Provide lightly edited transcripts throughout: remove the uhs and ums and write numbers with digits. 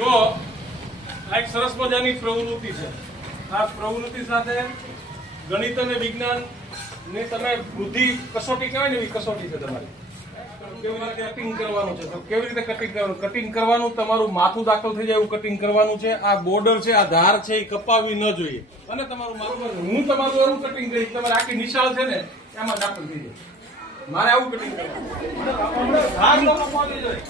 જો આ એક સરસ મજાની પ્રવૃત્તિ છે. આ પ્રવૃત્તિ સાથે ગણિત અને વિજ્ઞાન ની તમે બુદ્ધિ કસોટી કહેવાય ને એવી કસોટી છે તમારી. કેવી રીતે કટિંગ કરવાનું છે, તો કેવી રીતે કટિંગ કરવાનું, કટિંગ કરવાનું તમારું માથું દાખલ થઈ જાય એવું કટિંગ કરવાનું છે. આ બોર્ડર છે, આ ધાર છે એ કપાવવી ન જોઈએ અને તમારું માથું, હું તમારું એવું કટિંગ કરીશ, તમારે આખી નિશાળ છે ને એમાં દાખલ થઈ જાય. મારે આવું કટિંગ કરવાનું, ધાર તો કપાવવી જોઈએ.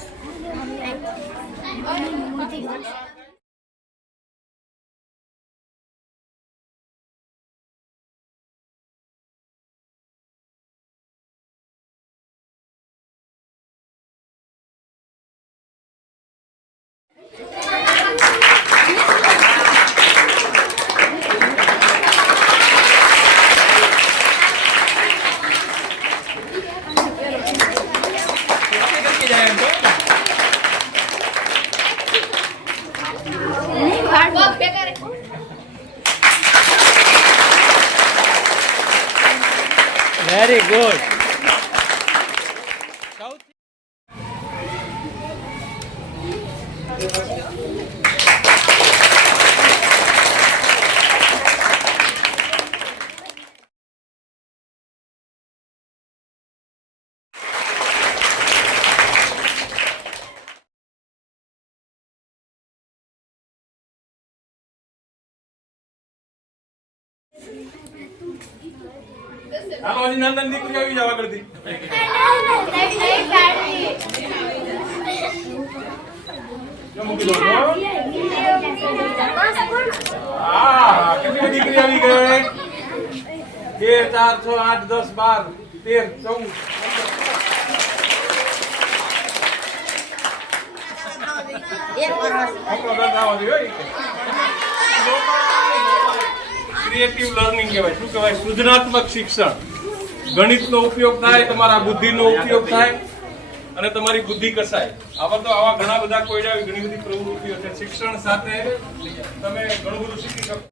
Very good. હાલો હજી નાની દીકરી આવી જાવ આગળથી. મૂકી દો. હા, કેટલી બધી દીકરી આવી ગઈ? 2, 4, 6, 8, 10, 12, 13, 14. ક્રિએટિવ લર્નિંગ કહેવાય. શું કહેવાય? સૃજનાત્મક શિક્ષણ. ગણિતનો ઉપયોગ થાય, તમારા બુદ્ધિનો ઉપયોગ થાય અને તમારી બુદ્ધિ કસાય. આવા ઘણા બધા કોયડા, ઘણી બધી પ્રવૃત્તિઓ છે. શિક્ષણ સાથે તમે ઘણું બધું શીખી શકો.